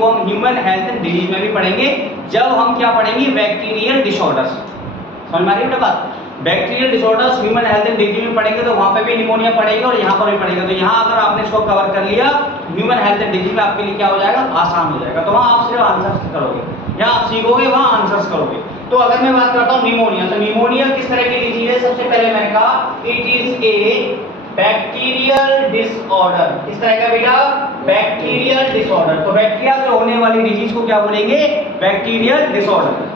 को हम human health and disease में भी पढ़ेंगे जब हम क्या पढ़ेंगे बैक्टीरियल डिसऑर्डर्स। समझ में आ रही है बेटा बात? Bacterial disorders human health and disease में पढ़ेंगे तो वहां पे भी निमोनिया पढ़ेंगे और यहाँ पर भी पढ़ेंगे। तो यहाँ अगर आपने इसको कवर कर लिया ह्यूमन हेल्थ एंड डिजीज में आपके लिए क्या हो जाएगा, आसान हो जाएगा। तो वहाँ आप सिर्फ आंसर्स करोगे, यहाँ आप सीखोगे वहाँ आंसर्स करोगे। तो अगर मैं बात करता हूँ निमोनिया, तो निमोनिया किस तरह की डिजीज है? सबसे पहले मैंने कहा it is a bacterial disorder. किस तरह का बेटा? Bacterial disorder. तो बैक्टीरिया से होने वाली डिजीज को क्या बोलेंगे? Bacterial disorder.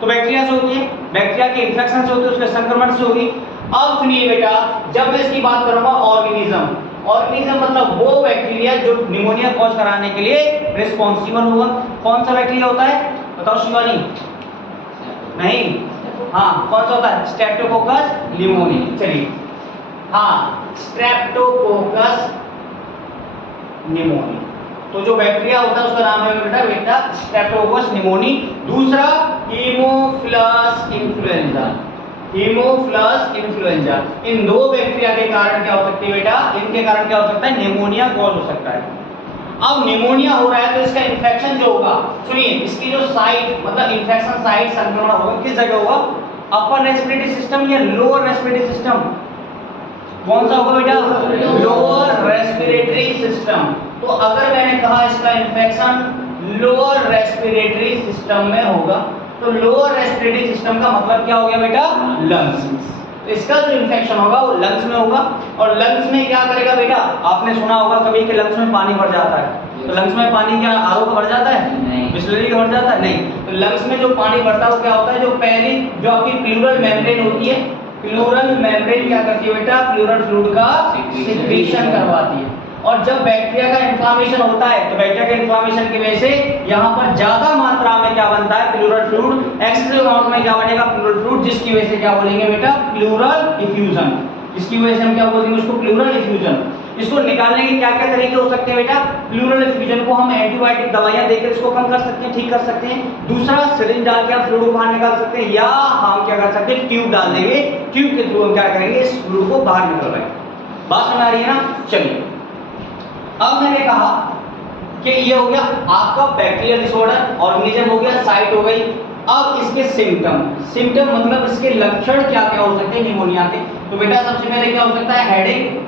तो बैक्टीरिया से होती है, बैक्टीरिया के इन्फेक्शन से होती है, उसके संक्रमण से होगी। अब सुनिए बेटा, जब मैं इसकी बात करूंगा ऑर्गेनिज्म, ऑर्गेनिज्म मतलब वो बैक्टीरिया जो निमोनिया कॉज कराने के लिए रिस्पॉन्सिबल होगा। कौन सा बैक्टीरिया होता है बताओ शिवानी? नहीं, हाँ कौन सा होता है? Streptococcus pneumoniae. चलिए हाँ, स्ट्रेप्टोकोकस निमोनी। तो जो बैक्टीरिया होता है उसका नाम है बेटा स्ट्रेप्टोकोकस निमोनी। दूसरा हीमोफिलस इन्फ्लुएंजा। हीमोफिलस इन्फ्लुएंजा, इन दो बैक्टीरिया के कारण क्या हो सकती है बेटा? इनके कारण क्या हो सकता है? निमोनिया कॉज हो सकता है। अब निमोनिया हो रहा है तो इसका इन्फेक्शन जो होगा, सुनिए इसकी जो साइट मतलब इन्फेक्शन साइट संक्रमण होगा किस जगह होगा? अपर रेस्पिरेटरी सिस्टम या लोअर रेस्पिरेटरी सिस्टम? कौन सा होगा बेटा? Lower respiratory system. तो अगर मैंने कहा इसका इन्फेक्शन लोअर रेस्पिरेटरी सिस्टम में होगा, तो लोअर रेस्पिरेटरी सिस्टम का मतलब क्या हो गया बेटा? लंग्स। तो इसका जो इन्फेक्शन होगा वो लंग्स में होगा। और लंग्स में क्या करेगा बेटा? आपने सुना होगा कभी कि लंग्स में पानी भर जाता है। तो लंग्स में पानी क्या आरओ का भर जाता है? बिस्लरी का भर जाता है? नहीं। तो लंग्स में जो पानी भरता है वो क्या होता है? जो पहली जो आपकी प्लूरल मेम्ब्रेन होती है, प्लूरल मेम्ब्रेन क्या करती है बेटा? प्लूरल फ्लूइड का सिक्रीशन करवाती है। और जब बैक्टीरिया का इन्फ्लेमेशन होता है तो बैक्टीरिया के इन्फ्लेमेशन की वजह से यहाँ पर ज्यादा मात्रा में क्या बनता है? Pleural fluid. एक्सेसिव अमाउंट में क्या बनेगा? प्लूरल फ्लूइड, जिसकी वजह से क्या बोलेंगे बेटा? Pleural effusion. इसकी वजह से हम क्या बोलेंगे? उसको प्लूरल इफ्यूजन। इसको निकालने के क्या क्या तरीके हो सकते हैं बेटा? प्लूरल इफ्यूजन को हम एंटीबायोटिक दवाइयां देकर इसको कम कर सकते हैं, ठीक कर सकते हैं। दूसरा सिरिंज डाल के आप फ्लूइड को बाहर निकाल सकते हैं, या हम क्या कर सकते हैं? ट्यूब डाल देंगे, ट्यूब के थ्रू हम क्या करेंगे? इस फ्लूइड को बाहर निकलवाएंगे। बात समझ आ रही है ना? चलिए अब मैंने कहा कि ये हो गया आपका बैक्टीरियल डिसऑर्डर, ऑर्गेनिज्म हो गया, साइट हो गई। अब इसके सिम्टम, सिम्टम मतलब इसके लक्षण क्या क्या हो सकते हैं निमोनिया के? तो बेटा सबसे पहले क्या हो सकता है? हेडेक।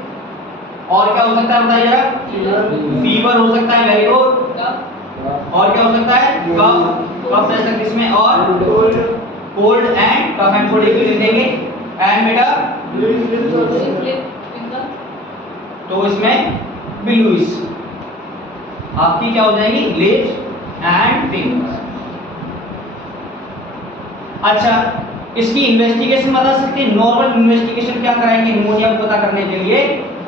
और क्या हो सकता है बताइए जरा? फीवर हो सकता है, वेरी गुड। और क्या हो सकता है? कफ, कफ रह सकता है इसमें, और cold and cough and cold लिख देंगे। एंड बेटा तो इसमें बिलुइस आपकी क्या हो जाएगी? Lips and fingers. अच्छा, इसकी इन्वेस्टिगेशन बता सकते हैं? नॉर्मल इन्वेस्टिगेशन क्या कराएंगे निमोनिया को पता करने के लिए?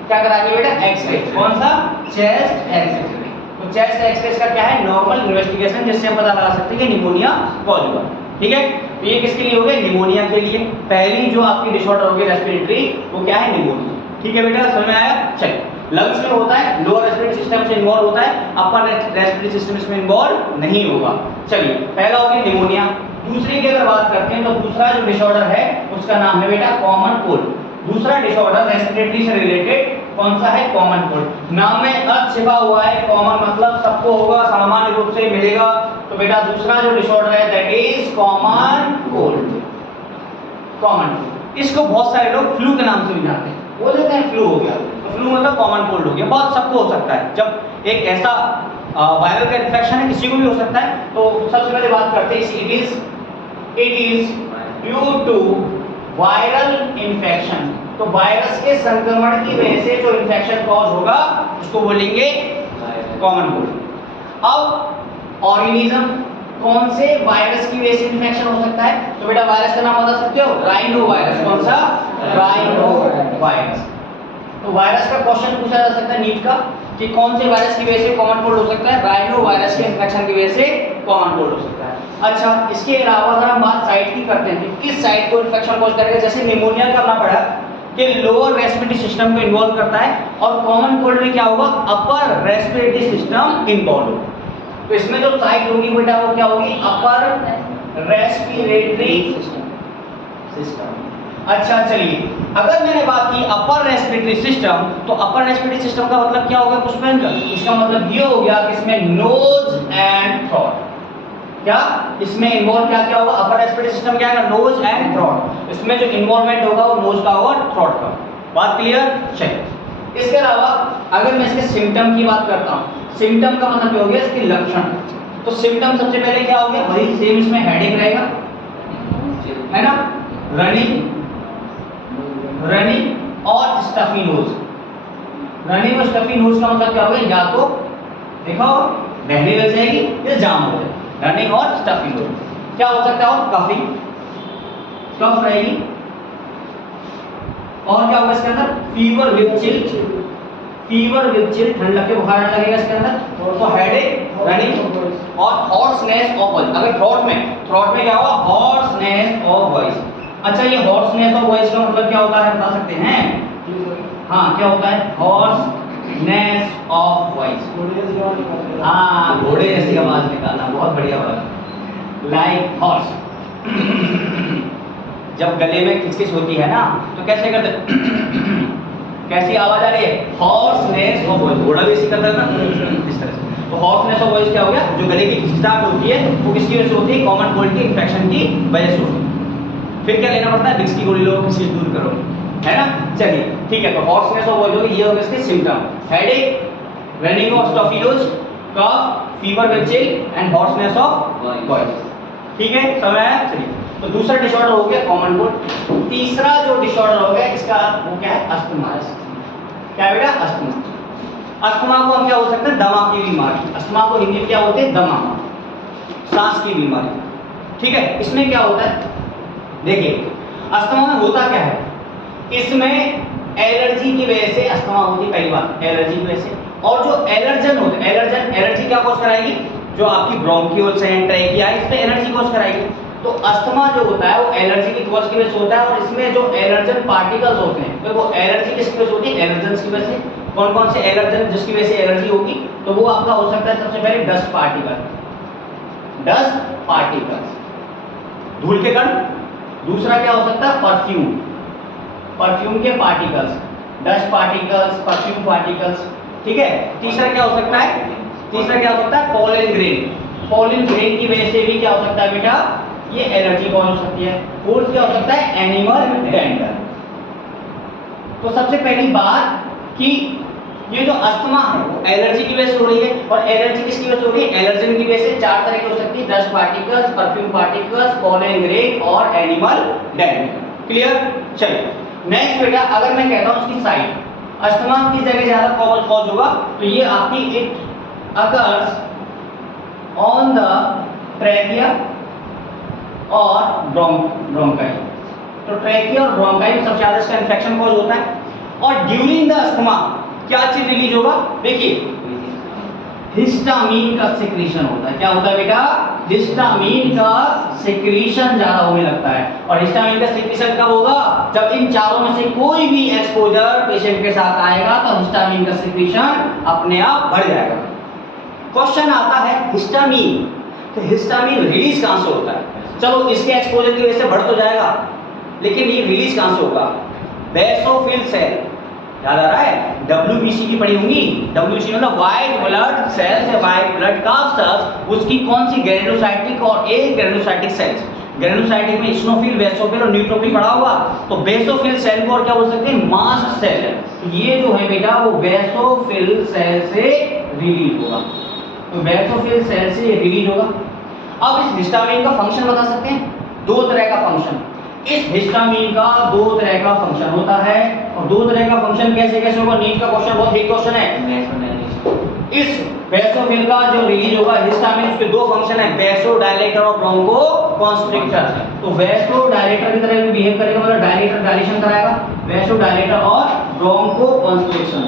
क्या कराएंगे बेटा? एक्सरे। कौन सा? Chest x-ray. तो चेस्ट एक्सरे का क्या है? नॉर्मल इन्वेस्टिगेशन, जिससे हम पता लगा सकते हैं कि निमोनिया कॉज हुआ। ठीक है, तो ये किसके लिए हो गया? निमोनिया के लिए। पहली जो आपकी डिसऑर्डर होगी रेस्पिरेटरी वो क्या है? निमोनिया। ठीक है बेटा, समझ में आया? चलिए, लंग्स में होता है, लोअर रेस्पिरेटरी सिस्टम से इन्वॉल्व होता है, अपर रेस्पिरेटरी सिस्टम इसमें इन्वॉल्व नहीं होगा। चलिए, पहला हो गया निमोनिया। दूसरी की अगर बात करते हैं तो दूसरा जो डिसऑर्डर है उसका नाम है बेटा कॉमन कोल्ड। दूसरा डिसऑर्डर रेस्पिरेटरी से रिलेटेड कौन सा है? Common cold. नाम में अर्थ छिपा हुआ है, कॉमन मतलब सबको होगा, सामान्य रूप से मिलेगा। तो बेटा दूसरा जो डिसऑर्डर है that is common cold. Common cold, इसको बहुत सारे लोग फ्लू के नाम से भी जानते हैं, बोल देते हैं फ्लू हो गया। तो फ्लू मतलब कॉमन कोल्ड हो गया, बहुत सबको हो सकता है। जब एक ऐसा वायरल का इन्फेक्शन है, किसी को भी हो सकता है। तो सबसे पहले बात करते हैं it is due to viral infection. तो वायरस के संक्रमण की वजह से जो इन्फेक्शन कॉज होगा उसको बोलेंगे कॉमन कोल्ड। अब ऑर्गेनिज्म, कौन से वायरस की वजह से इन्फेक्शन हो सकता है? तो बेटा वायरस का नाम बता सकते हो? Rhino virus. कौन सा? Rhino virus. तो वायरस का क्वेश्चन पूछा जा सकता है नीट का कि कौन से वायरस की वजह से कॉमन कोल्ड हो सकता है? राइनो वायरस के इन्फेक्शन की वजह से कॉमन कोल्ड हो सकता है। अच्छा, इसके अलावा अगर हम बात साइट की करते हैं, किस साइट को इन्फेक्शन कॉज करेगा? जैसे निमोनिया का अपना पढ़ा कि लोअर रेस्पिरेटरी सिस्टम को इन्वॉल्व करता है, और कॉमन कोल्ड में क्या होगा? अपर रेस्पिरेटरी सिस्टम इन्वॉल्व होगा। तो इसमें जो साइट होगी बेटा वो क्या होगी? Upper respiratory system. अच्छा चलिए, अगर मैंने बात की अपर रेस्पिरेटरी सिस्टम, तो अपर रेस्पिरेटरी सिस्टम का मतलब क्या हो गया पुष्पेंद्र? इसका मतलब ये हो गया कि इसमें नोज एंड थ्रोट, क्या इसमें इन्वॉल्व क्या क्या होगा? अपर रेस्पिरेटरी सिस्टम क्या है? Nose and throat. इसमें जो इन्वॉल्वमेंट होगा वो नोज का और थ्रोट का। बात क्लियर? चलिए, इसके अलावा अगर मैं इसके सिम्टम की बात करता हूँ, सिम्टम का मतलब क्या हो गया? इसके लक्षण। तो सिम्टम सबसे पहले क्या हो गया? वही सेम, इसमें हेडेक रहेगा, है ना, रनिंग और स्टफी नोज। रनिंग और स्टफी नोज का मतलब क्या हो गया? या तो देखो बहने लग जाएगी या जाम हो जाएगी। रनिंग और स्टफी नोज। क्या हो सकता है? और कफिंग, कफ रहेगी। और क्या होगा इसके अंदर? Fever with chill, fever with chill, ठंड लग के बुखार आने लगेगा इसके अंदर। तो हेडेक, रनिंग और हॉर्सनेस ऑफ वॉइस। अगर थ्रोट में क्या होगा? Hoarseness of voice. अच्छा, ये हॉर्सनेस ऑफ वॉइस का मतलब क्या होता है, बता सकते हैं? हाँ, क्या होता है? Hoarseness of voice. हाँ, घोड़े जैसी आवाज निकालना, बहुत बढ़िया बात। Like horse. जब गले में खिचखिच होती है ना, तो कैसे करते? कैसी आवाज आ रही है? Hoarseness of voice. घोड़ा भी इसी करता है ना, इस तरह से। तो हॉर्सनेस ऑफ वॉइस क्या हो गया? जो गले की खिंचाहट होती है वो किसकी वजह से होती है? कॉमन कोल्ड की इन्फेक्शन की वजह से होती है। फिर क्या लेना पड़ता है? विक्स की गोली लो, खिंचखिच दूर करो, है ना। चलिए ठीक है, तो हॉर्सनेस ऑफ वॉइस हो गई, ये हो गए इसके symptom. Headache, running of stuffy nose, cough, fever with chill and hoarseness of voice. ठीक है, समझ आया? चलिए, तो दूसरा डिसऑर्डर हो गया कॉमन कोल्ड। तीसरा जो डिसऑर्डर हो गया इसका वो क्या है? अस्थमा। क्या बेटा? अस्थमा। अस्थमा को हम क्या हो सकते हैं? दमा की बीमारी। अस्थमा को हिंदी में क्या बोलते हैं? दमा, सांस की बीमारी। ठीक है, इसमें क्या होता है? देखिए, अस्थमा में होता क्या है? इसमें एलर्जी की वजह से अस्थमा होती है। पहली बात, एलर्जी की वजह से। और जो एलर्जन होते हैं, एलर्जी क्या कॉज कराएगी? जो आपकी ब्रोंकियोल्स हैं, ट्रैकिया, इस पे एलर्जी कॉज कराएगी। तो अस्थमा जो होता है वो एलर्जी की कॉज की वजह से होता है। और इसमें जो एलर्जन पार्टिकल्स होते हैं, तो वो एलर्जी किसकी वजह से होती है? एलर्जेंस की वजह से। कौन कौन से एलर्जन जिसकी वजह से एलर्जी होगी? तो वो आपका हो सकता है सबसे पहले डस्ट पार्टिकल, डस्ट पार्टिकल्स, धूल के कण। दूसरा क्या हो सकता है? परफ्यूम, परफ्यूम के particles, dust particles, perfume particles. ठीक है। तीसरा क्या हो सकता है? तीसरा क्या हो सकता है? पॉलन ग्रेन, पॉलन ग्रेन की वजह से भी क्या हो सकता है बेटा? ये एलर्जी कॉज हो सकती है। फोर्थ क्या हो सकता है? Animal dander. तो सबसे पहली बात कि ये जो अस्थमा है वो एलर्जी की वजह से हो रही है। और एलर्जी किसकी वजह से हो रही है? एलर्जन की वजह से। चार तरह की हो सकती है, dust particles, perfume particles, pollen grain और एनिमल डेंडर। क्लियर? चलिए नेक्स्ट बेटा, अगर मैं कहता हूं उसकी साइड, अस्थमा की जगह ज्यादा कॉमन कॉज होगा, तो ये आपकी it occurs on the trachea और ब्रोंकाई। तो ट्रैकिया और ब्रोंकाई में सबसे ज्यादा इसका इन्फेक्शन कॉज होता है। और ड्यूरिंग द अस्थमा क्या चीज रिलीज होगा? देखिए, हिस्टामीन का सिक्रीशन होता है। क्या होता है बेटा? हिस्टामीन का सिक्रीशन ज्यादा होने लगता है। और हिस्टामीन का सिक्रीशन कब होगा? जब इन चारों में से कोई भी एक्सपोजर पेशेंट के साथ आएगा तो हिस्टामीन का सिक्रीशन अपने आप बढ़ जाएगा। क्वेश्चन आता है हिस्टामीन, तो हिस्टामीन रिलीज कहां से होता है? चलो इसके एक्सपोजर की वजह से बढ़ तो जाएगा, लेकिन ये रिलीज कहां से होगा? बेसोफिल सेल, याद आ रहा है? WBC की पढ़ी होंगी। WBC मतलब व्हाइट ब्लड सेल्स या व्हाइट ब्लड कास्टर्स, उसकी कौन सी? ग्रेनुलोसाइटिक और ग्रेनुलोसाइटिक सेल्स। ग्रेनुलोसाइटिक में इस्नोफिल, बेसोफिल और न्यूट्रोफिल पढ़ा होगा। तो बेसोफिल सेल को और क्या बोल सकते हैं? Mast cell. तो ये जो है बेटा वो बेसोफिल सेल से रिलीज होगा। तो बेसोफिल सेल से रिलीज होगा। अब इस हिस्टामीन का फंक्शन बता सकते हैं? दो तरह का फंक्शन। इस हिस्टामीन का दो तरह का फंक्शन होता है। और दो तरह का फंक्शन कैसे कैसे होगा? नीट का क्वेश्चन, बहुत हिट क्वेश्चन है। इस बेसोफिल का जो रिलीज होगा हिस्टामीन, उसके दो फंक्शन है, बेसोडायलेटर और ब्रोंको कॉन्स्ट्रिक्टर। तो बेसोडायलेटर की तरह भी बिहेव करेगा, मतलब डायलेटर डायलेशन कराएगा, बेसोडायलेटर और ब्रोंको कॉन्स्ट्रिक्शन,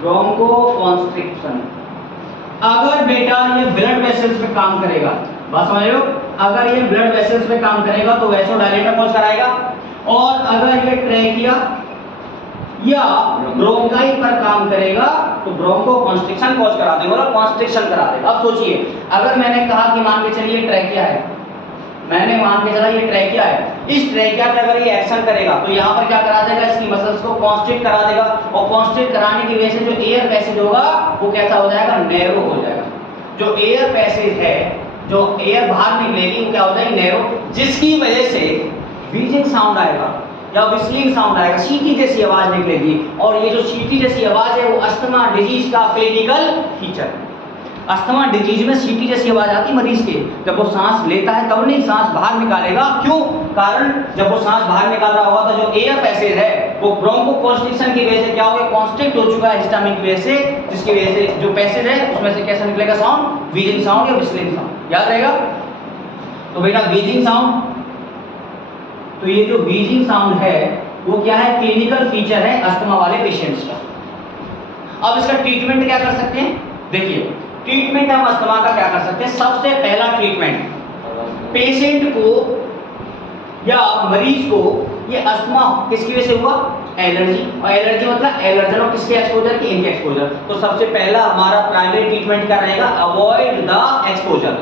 ब्रोंको कॉन्स्ट्रिक्शन। अगर बेटा ये ब्लड वेसल्स पे काम करेगा, बात समझ रहे हो? अगर ये ब्लड वेसल्स पे काम करेगा तो वेसोडायलेटर कॉज कराएगा। और अगर ये ट्रैकिया या ब्रोंकाई पर काम करेगा तो ब्रोंको कॉन्स्ट्रिक्शन कॉज करा देगा, मतलब कॉन्स्ट्रिक्शन करा देगा। अब सोचिए, अगर मैंने कहा कि मान के चलिए ट्रैकिया है, मैंने मान के चला ये ट्रैकिया है, इस ट्रैकिया पे अगर ये एक्शन करेगा तो यहाँ पर क्या करा देगा, इसकी मसल्स को कॉन्स्ट्रिक्ट करा देगा, और कॉन्स्ट्रिक्ट कराने की वजह से जो एयर पैसेज होगा वो कैसा हो जाएगा, नैरो हो जाएगा। जो एयर पैसेज है, जो एयर बाहर निकलेगी वो क्या हो जाएगी, नैरो, जिसकी वजह से व्हीजिंग साउंड आएगा या व्हिस्टलिंग साउंड आएगा, सीटी जैसी आवाज निकलेगी। और ये जो सीटी जैसी आवाज है वो अस्थमा डिजीज का क्लिनिकल फीचर है। अस्थमा डिजीज में सीटी जैसी आवाज आती मरीज के, जब वो सांस लेता है तब नहीं, सांस बाहर निकालेगा, क्यों, कारण जब वो सांस बाहर निकाल रहा होगा तो जो एयर पैसेज है वो ब्रोंकोकॉन्स्ट्रिक्शन की वजह से क्या हो गया, कॉन्स्ट्रिक्ट हो चुका है हिस्टामिन की वजह से, जिसकी वजह से जो पैसेज है उसमें से कैसा निकलेगा साउंड, व्हीजिंग साउंड या व्हिस्टलिंग साउंड, याद रहेगा। तो बेटा व्हीजिंग साउंड, तो ये जो व्हीजिंग साउंड है वो क्या है, क्लिनिकल फीचर है अस्थमा वाले पेशेंट्स का। अब इसका ट्रीटमेंट क्या कर सकते हैं, देखिए ट्रीटमेंट हम अस्थमा का क्या कर सकते हैं। सबसे पहला ट्रीटमेंट, पेशेंट को या मरीज को ये अस्थमा किसकी वजह से हुआ, एलर्जी, और एलर्जी मतलब एलर्जन और किसके एक्सपोजर की, इनके एक्सपोजर। तो सबसे पहला हमारा प्राइमरी ट्रीटमेंट क्या रहेगा, अवॉइड द एक्सपोजर।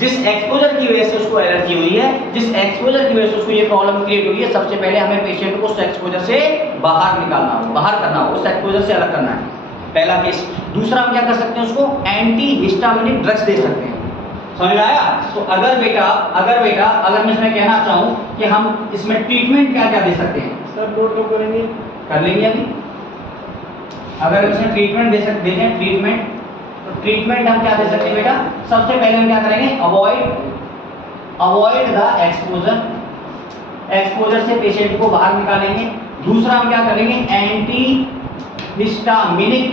जिस एक्सपोजर की वजह से उसको एलर्जी हुई है, जिस एक्सपोजर की वजह से उसको ये प्रॉब्लम क्रिएट हुई है, सबसे पहले हमें पेशेंट को उस एक्सपोजर से बाहर निकालना हो, बाहर करना हो, उस एक्सपोजर से अलग करना है, पहला केस। दूसरा हम क्या कर सकते हैं, उसको एंटी हिस्टामिनिक ड्रग्स दे सकते हैं, समझ में आया। तो अगर मैं इसमें कहना चाहूँ कि हम इसमें ट्रीटमेंट क्या क्या दे सकते हैं, सर नोट करेंगे, कर लेंगे अभी। अगर इसमें ट्रीटमेंट दे सकते हैं, ट्रीटमेंट, तो ट्रीटमेंट हम क्या दे सकते हैं बेटा, सबसे पहले हम क्या करेंगे, अवॉइड द एक्सपोजर, एक्सपोजर से पेशेंट को बाहर निकालेंगे। दूसरा हम क्या करेंगे, एंटी हिस्टामिनिक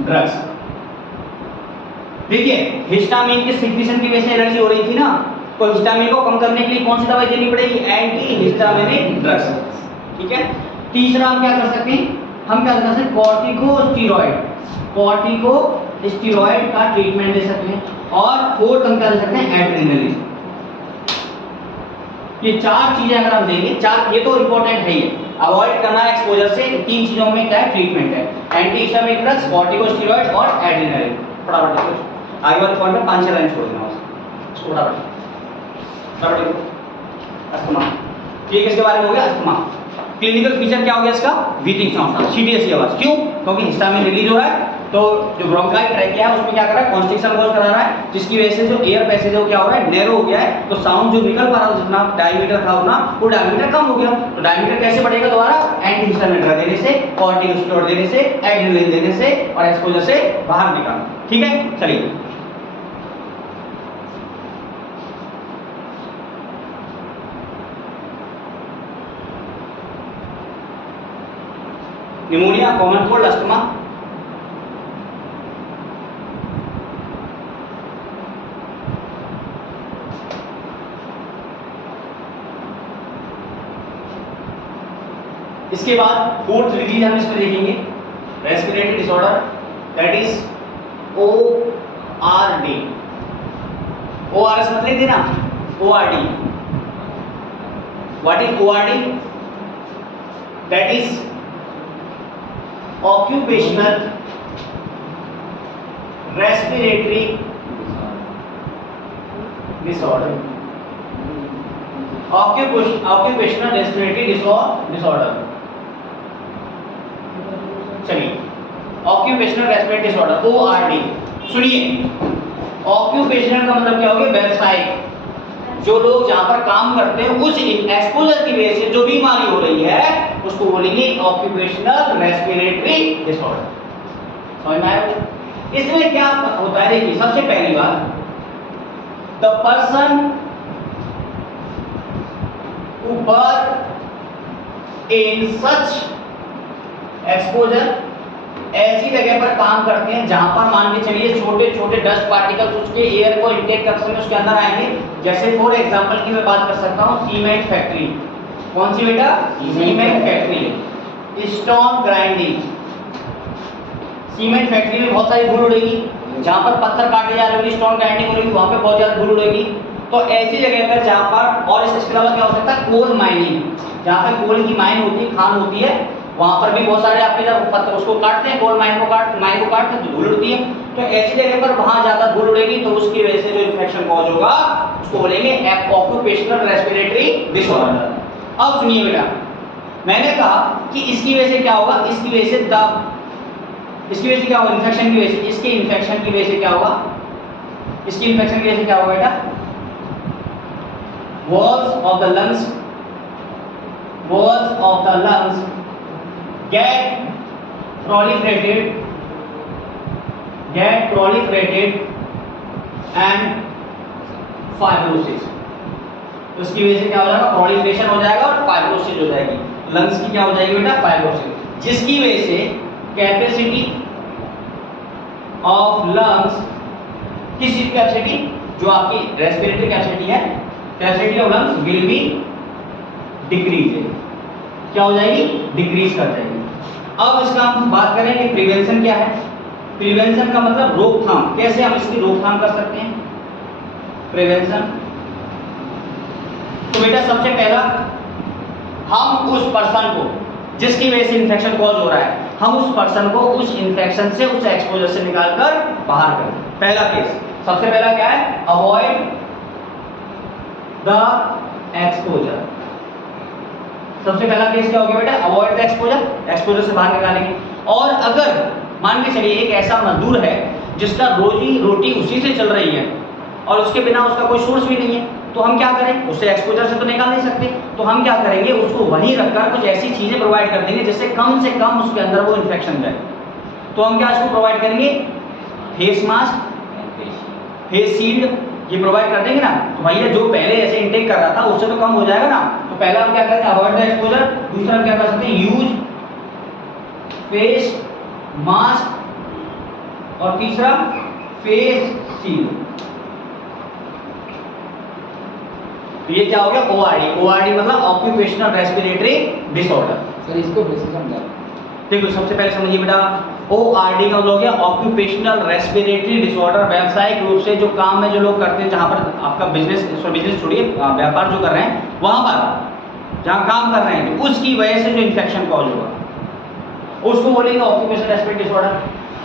ड्रग्स। देखिए हिस्टामिन के सिक्रीशन की वजह से एलर्जी हो रही थी ना, तो हिस्टामिन को कम करने के लिए कौन सी दवाई देनी पड़ेगी, एंटी हिस्टामिनिक ड्रग्स, ठीक है। तीसरा हम क्या कर सकते हैं, हम क्या कर सकते हैं, कॉर्टिकोस्टेरॉइड का ट्रीटमेंट दे सकते हैं। और फोर्थ हम क्या दे सकते हैं, एड्रेनालिन। ये चार चीजें अगर हम देंगे, चार, ये तो इंपॉर्टेंट है, ये अवॉइड करना है एक्सपोजर से, तीन चीजों में क्या है, ट्रीटमेंट है, एंटी हिस्टामिनिक ड्रग्स, कॉर्टिकोस्टेरॉइड और एड्रेनालिन। फटाफट देखो आगे वाले पॉइंट में 5-6 लाइन छोड़ देना बस, फटाफट देखो। अस्थमा, ठीक है, इसके बारे में हो गया अस्थमा। क्लिनिकल फीचर क्या हो गया इसका, व्हीजिंग साउंड, सीटीएस आवाज, क्यों, क्योंकि हिस्टामिन रिलीज हो रहा है, तो जो ब्रोंकाई ट्रैकिया है उसमें क्या कर रहा है, कॉन्स्ट्रिक्शन कॉज करा रहा है, जिसकी वजह से जो एयर पैसेज है वो क्या हो रहा है, नैरो हो गया है। तो साउंड जो निकल पा रहा था, जितना डायमीटर था उतना, वो डायमीटर कम हो गया। तो डायमीटर कैसे बढ़ेगा, दोबारा एंटी हिस्टामिन ड्रग देने से, कॉर्टिकोस्टेरॉइड देने से, एड्रेनालिन देने से और एक्सपोजर से बाहर निकालना, ठीक है। चलिए निमोनिया, कॉमन कोल्ड, अस्थमा। इसके बाद फोर्थ डिजीज हम इसमें देखेंगे, respiratory disorder, that is ORD। ORS मत लिख देना, ORD। What is ORD, that is occupational respiratory disorder, occupational respiratory disorder। चलिए occupational respiratory disorder, ORD। सुनिए, occupational का मतलब क्या हो गया, व्यावसायिक, जो लोग जहां पर काम करते हैं उस एक्सपोजर की वजह से जो बीमारी हो रही है उसको बोलेंगे ऑक्यूपेशनल रेस्पिरेटरी डिसऑर्डर। समझ में आया। इसमें क्या होता है, देखिए सबसे पहली बात, the person who work in such exposure, ऐसी जगह पर काम करते हैं जहां पर मान के चलिए छोटे छोटे डस्ट पार्टिकल्स उसके एयर को इनटेक कर सकते हैं, उसके अंदर आएंगे। जैसे फॉर एग्जांपल की मैं बात कर सकता हूं, सीमेंट फैक्ट्री, कौन सी बेटा, cement factory, stone grinding. Cement factory में बहुत सारी धूल उड़ेगी, जहां पर पत्थर काटे जा रहे होंगे, स्टोन ग्राइंडिंग हो रही, वहां पे बहुत ज्यादा धूल उड़ेगी। तो ऐसी जगह पर जहां पर, और इसके अलावा क्या हो सकता है, कोल माइनिंग, जहां पर कोल की माइन होती है, खान होती है, वहां पर भी बहुत सारे आपके जब पत्थर उसको काटते हैं, कोल माइन को काटते हैं तो धूल उड़ती है। तो ऐसी जगह पर वहां ज्यादा धूल उड़ेगी तो उसकी वजह से जो इन्फेक्शन कॉज होगा उसको बोलेंगे ऑक्यूपेशनल रेस्पिरेटरी डिसऑर्डर। अब सुनिए बेटा, मैंने कहा कि इसकी वजह से क्या होगा, इसकी वजह से क्या होगा, इन्फेक्शन की वजह से, इसके इन्फेक्शन की वजह से क्या होगा, इसकी इन्फेक्शन की वजह से क्या होगा बेटा, walls of the lungs get proliferated and fibrosis। तो इसकी वजह से क्या हो जाएगा, प्रोलिफरेशन हो जाएगा और फाइब्रोसिस हो जाएगी, लंग्स की क्या हो जाएगी बेटा, फाइब्रोसिस, जिसकी वजह से कैपेसिटी ऑफ लंग्स, किस चीज की कैपेसिटी, जो आपकी रेस्पिरेटरी कैपेसिटी है, capacity of lungs will be decrease, क्या हो जाएगी, डिक्रीज कर जाएगी। अब इसका हम बात करें कि प्रिवेंशन क्या है। प्रिवेंशन का मतलब रोकथाम, कैसे हम इसकी रोकथाम कर सकते हैं, प्रिवेंशन। तो बेटा सबसे पहला, हम उस पर्सन को जिसकी वजह से इन्फेक्शन कॉज हो रहा है, हम उस पर्सन को उस इन्फेक्शन से, उस एक्सपोजर से निकालकर बाहर करें। पहला केस, सबसे पहला क्या है, अवॉइड द एक्सपोजर। सबसे पहला केस क्या हो गया बेटा, अवॉइड द एक्सपोजर, एक्सपोजर से बाहर निकालेंगे। और अगर मान के चलिए एक ऐसा मजदूर है जिसका रोजी रोटी उसी से चल रही है और उसके बिना उसका कोई सोर्स भी नहीं है, तो हम क्या करें, उसे एक्सपोजर से तो निकाल नहीं सकते, तो हम क्या करेंगे, उसको वहीं रखकर कुछ ऐसी चीजें प्रोवाइड कर देंगे जिससे कम से कम उसके अंदर वो इन्फेक्शन जाए। तो हम क्या इसको प्रोवाइड करेंगे, फेस मास्क, फेस शील्ड, ये प्रोवाइड कर देंगे ना। तो भैया जो पहले ऐसे इनटेक कर रहा था उससे तो कम हो जाएगा ना। तो पहला हम क्या करते हैं, अवॉइड द एक्सपोजर। दूसरा हम क्या कर सकते हैं, यूज फेस मास्क, और तीसरा फेस शील्ड। तो ये क्या हो गया, ओआरडी। ओआरडी मतलब ऑक्यूपेशनल रेस्पिरेटरी डिसऑर्डर। सर इसको फिर से समझा। देखो सबसे पहले समझिए बेटा, ओआरडी का मतलब हो गया ऑक्यूपेशनल रेस्पिरेटरी डिसऑर्डर। व्यावसायिक रूप से जो काम में जो लोग करते हैं, जहाँ पर आपका बिजनेस छोड़िए, व्यापार जो कर रहे हैं, वहाँ पर जहाँ काम कर रहे हैं, तो उसकी वजह से जो इन्फेक्शन कॉज होगा उसको बोलेंगे ऑक्यूपेशनल रेस्पिरेटरी डिसऑर्डर।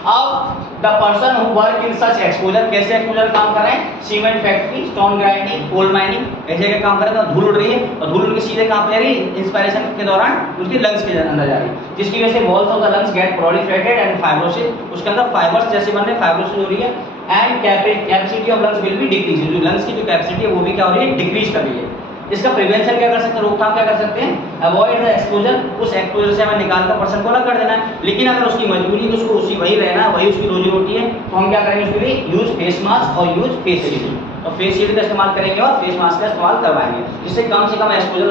अब the person who work in such exposure, कैसे एक्सपोजर काम कर रहे हैं, cement factory, stone grinding, coal mining, ऐसे जगह काम कर रहे हैं, धूल उड़ रही है और धूल उनके सीधे कहाँ पे जा रही है, इंस्पायरेशन के दौरान उनके लंग्स के अंदर जा रही है, जिसकी वजह से walls of the lungs get proliferated and fibrosis, उसके अंदर फाइबर्स जैसे बन रहे, फाइब्रोसिस हो रही है, and capacity of lungs will be decrease, जो लंग्स की जो कैपेसिटी है वो भी क्या हो रही है, डिक्रीज कर रही है। इसका प्रिवेंशन क्या कर सकते हैं, रोकथाम क्या कर सकते हैं, अवॉइड द एक्सपोजर, उस एक्सपोजर से हमें निकाल कर पर्सन को अलग कर देना है। लेकिन अगर उसकी मजबूरी है, उसको उसी वही रहना है, वही उसकी रोजी रोटी है, तो हम क्या करेंगे उसके लिए, यूज फेस मास्क और यूज फेस शील्ड। तो फेस शील्ड का इस्तेमाल करेंगे और फेस मास्क का इस्तेमाल करवाएंगे, जिससे कम से कम एक्सपोजर